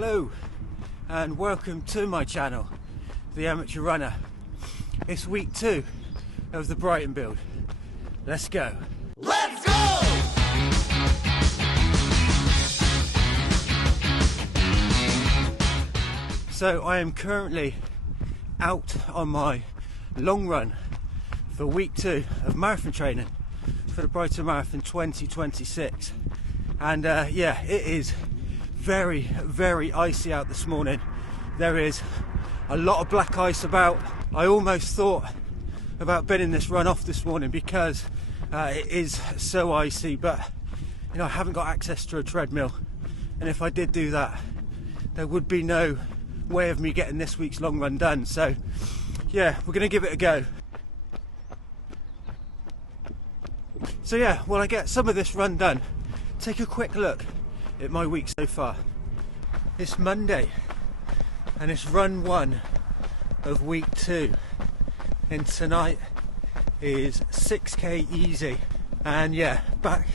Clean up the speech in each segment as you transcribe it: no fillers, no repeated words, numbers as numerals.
Hello and welcome to my channel, The Amateur Runner. It's week 2 of the Brighton Build. Let's go! Let's go! So I am currently out on my long run for week 2 of marathon training for the Brighton Marathon 2026. And yeah, it is very icy out this morning. There is a lot of black ice about. I almost thought about binning this run off this morning because it is so icy, but you know, I haven't got access to a treadmill, and if I did do that, there would be no way of me getting this week's long run done. So yeah, we're gonna give it a go. So yeah, while I get some of this run done, take a quick look at my week so far. It's Monday and it's run 1 of week 2, and tonight is 6k easy, and yeah, back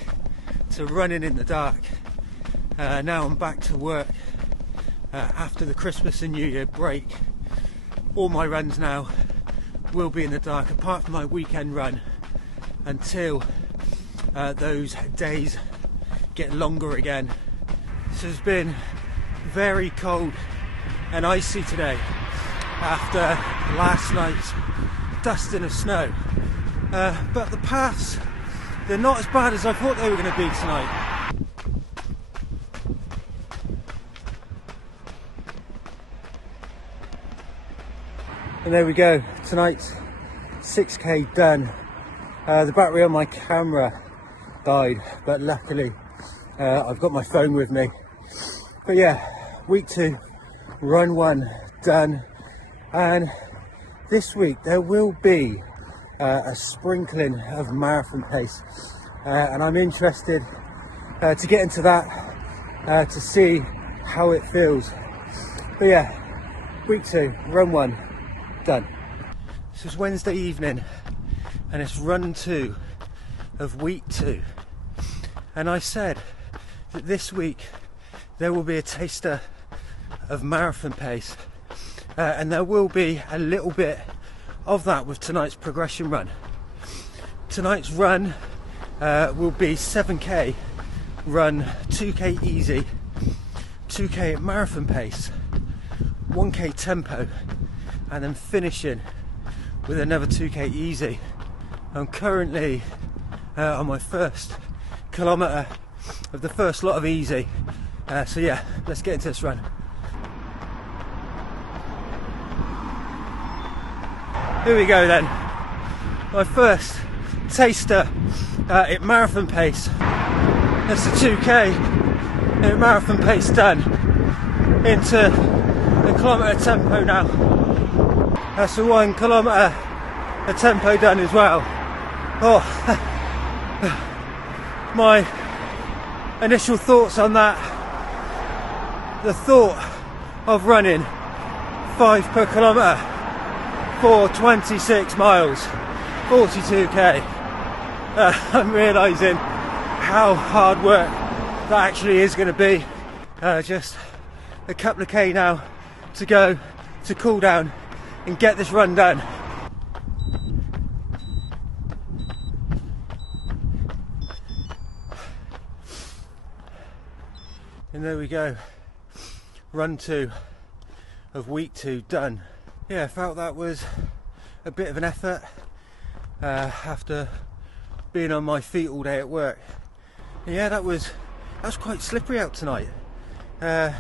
to running in the dark. Now I'm back to work after the Christmas and New Year break. All my runs now will be in the dark, apart from my weekend run, until those days get longer again. This has been very cold and icy today after last night's dusting of snow, but the paths, they're not as bad as I thought they were going to be tonight. And there we go, tonight's 6k done. The battery on my camera died, but luckily I've got my phone with me. But yeah, week 2, run 1 done, and this week there will be a sprinkling of marathon pace, and I'm interested to get into that to see how it feels. But yeah, week 2, run 1 done. This is Wednesday evening and it's run 2 of week 2, and I said that this week there will be a taster of marathon pace, and there will be a little bit of that with tonight's progression run. Tonight's run will be 7k run, 2k easy, 2k at marathon pace, 1k tempo, and then finishing with another 2k easy. I'm currently on my first kilometre of the first lot of easy, so yeah, let's get into this run. Here we go then, my first taster at marathon pace. That's the 2k at marathon pace done, into the kilometre tempo now. That's the 1 kilometre a tempo done as well. Oh, my initial thoughts on that, the thought of running 5 per kilometre for 26 miles, 42k, I'm realising how hard work that actually is going to be. Just a couple of k now to go to cool down and get this run done. And there we go, run 2 of week 2 done. Yeah, I felt that was a bit of an effort after being on my feet all day at work. Yeah, that was quite slippery out tonight. You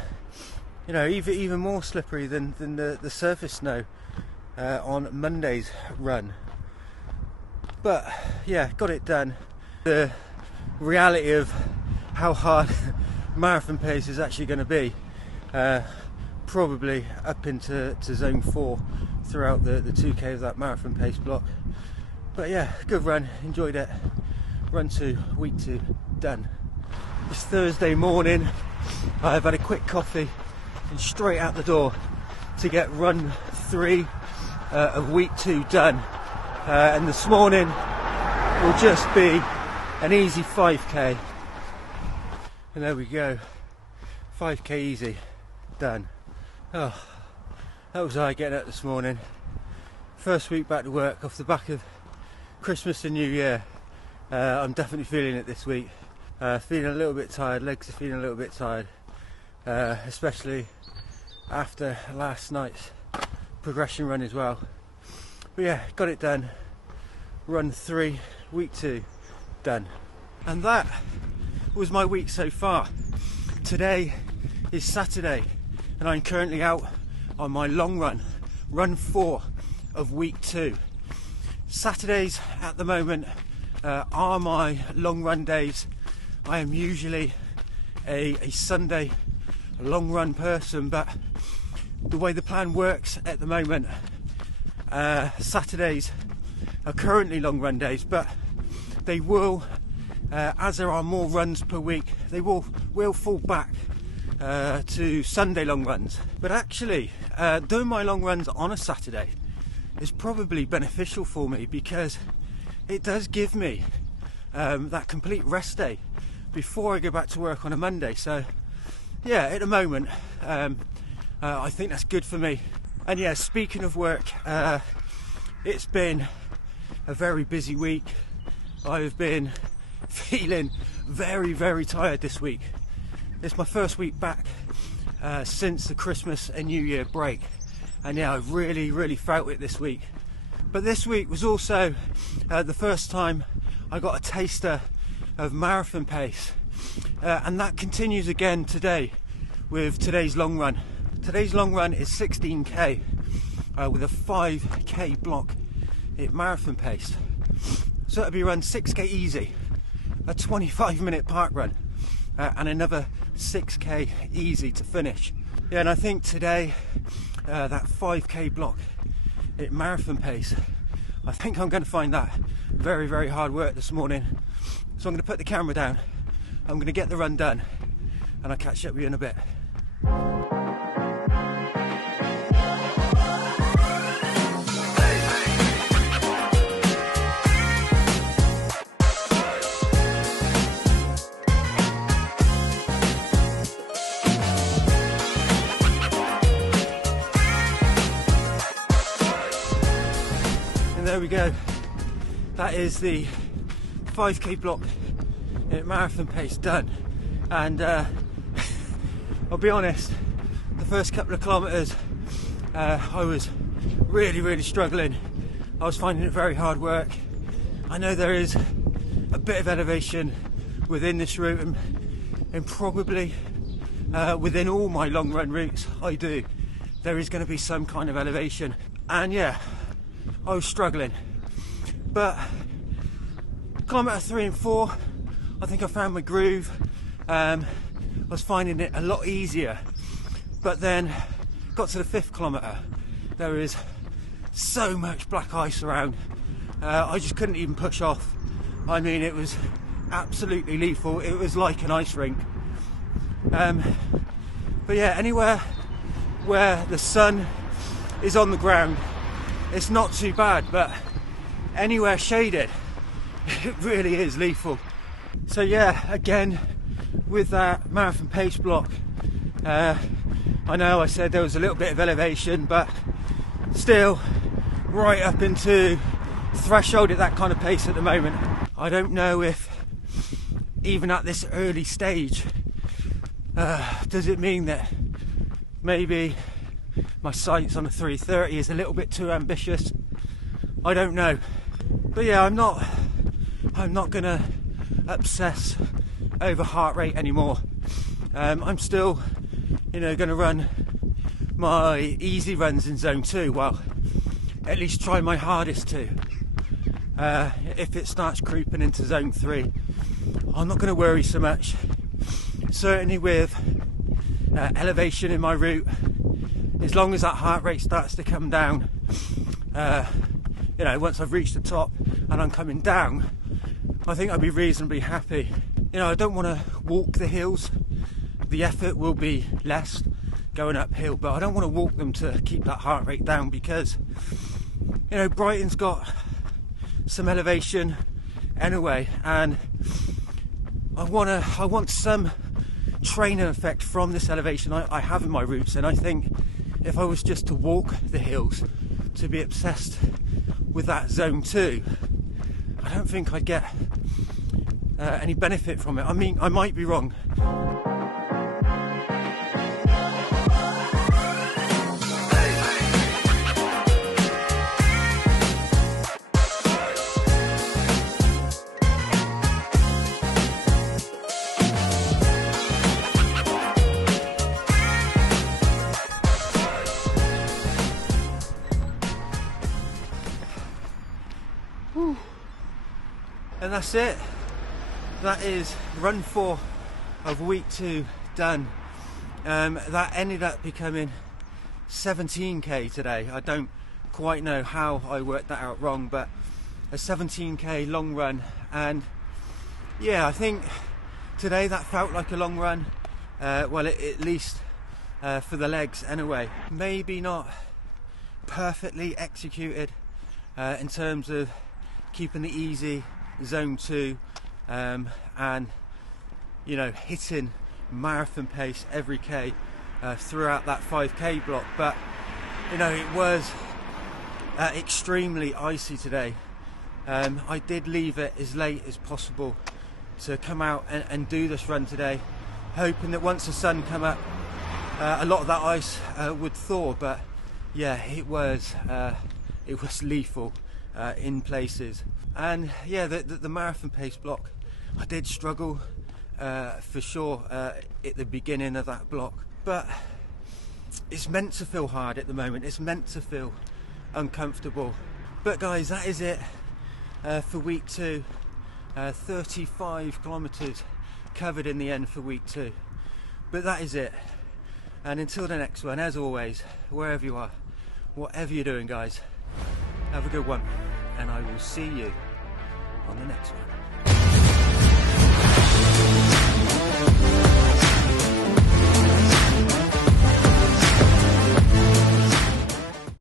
know, even more slippery than the surface snow on Monday's run. But yeah, got it done. The reality of how hard marathon pace is actually going to be, probably up into zone 4 throughout the 2k of that marathon pace block. But yeah, good run, enjoyed it. Run 2, week 2 done. It's Thursday morning, I've had a quick coffee and straight out the door to get run 3 of week 2 done, and this morning will just be an easy 5k. And there we go, 5k easy done. Oh, that was I getting up this morning. First week back to work off the back of Christmas and New Year. I'm definitely feeling it this week. Feeling a little bit tired, legs are feeling a little bit tired, especially after last night's progression run as well. But yeah, got it done. Run 3, week 2, done. And that was my week so far. Today is Saturday and I'm currently out on my long run, run 4 of week 2. Saturdays at the moment are my long run days. I am usually a Sunday long run person, but the way the plan works at the moment, Saturdays are currently long run days, but they will, as there are more runs per week, they will fall back to Sunday long runs. But actually, doing my long runs on a Saturday is probably beneficial for me because it does give me that complete rest day before I go back to work on a Monday. So yeah, at the moment I think that's good for me. And yeah, speaking of work, it's been a very busy week. I've been feeling very, very tired this week. It's my first week back since the Christmas and New Year break, and yeah, I've really felt it this week. But this week was also the first time I got a taster of marathon pace, and that continues again today with today's long run. Today's long run is 16k with a 5k block at marathon pace. So it'll be run 6k easy, a 25-minute park run, and another 6k easy to finish. Yeah, and I think today that 5k block at marathon pace, I think I'm going to find that very hard work this morning. So I'm going to put the camera down, I'm going to get the run done, and I'll catch up with you in a bit. There we go, that is the 5k block at marathon pace done. And I'll be honest, the first couple of kilometres I was really struggling. I was finding it very hard work. I know there is a bit of elevation within this route, and probably within all my long run routes there is going to be some kind of elevation, and yeah, I was struggling. But kilometre 3 and 4, I think I found my groove. I was finding it a lot easier, but then got to the 5th kilometre, there is so much black ice around, I just couldn't even push off. I mean, it was absolutely lethal. It was like an ice rink. But yeah, anywhere where the sun is on the ground, it's not too bad, but anywhere shaded, it really is lethal. So yeah, again, with that marathon pace block, I know I said there was a little bit of elevation, but still right up into threshold at that kind of pace at the moment. I don't know if even at this early stage, does it mean that maybe my sights on a 3:30 is a little bit too ambitious? I don't know. But yeah, I'm not gonna obsess over heart rate anymore. I'm still, gonna run my easy runs in zone 2. Well, at least try my hardest to. If it starts creeping into zone 3, I'm not gonna worry so much. Certainly with elevation in my route, as long as that heart rate starts to come down, once I've reached the top and I'm coming down, I think I'll be reasonably happy. I don't want to walk the hills. The effort will be less going uphill, but I don't want to walk them to keep that heart rate down, because Brighton's got some elevation anyway, and I want some trainer effect from this elevation I have in my routes, and I think if I was just to walk the hills, to be obsessed with that zone 2, I don't think I'd get any benefit from it. I mean, I might be wrong. And that's it. That is run 4 of week 2 done. That ended up becoming 17k today. I don't quite know how I worked that out wrong, but a 17k long run. And yeah, I think today that felt like a long run. Well, at least for the legs anyway. Maybe not perfectly executed in terms of keeping the easy zone 2 and you know, hitting marathon pace every k throughout that 5k block, but you know, it was extremely icy today. I did leave it as late as possible to come out and do this run today, hoping that once the sun come up a lot of that ice would thaw, but yeah, it was lethal in places. And yeah, the marathon pace block, I did struggle for sure at the beginning of that block, but it's meant to feel hard at the moment, it's meant to feel uncomfortable. But guys, that is it for week 2. 35 kilometers covered in the end for week 2, but that is it. And until the next one, as always, wherever you are, whatever you're doing, guys, have a good one, and I will see you on the next one.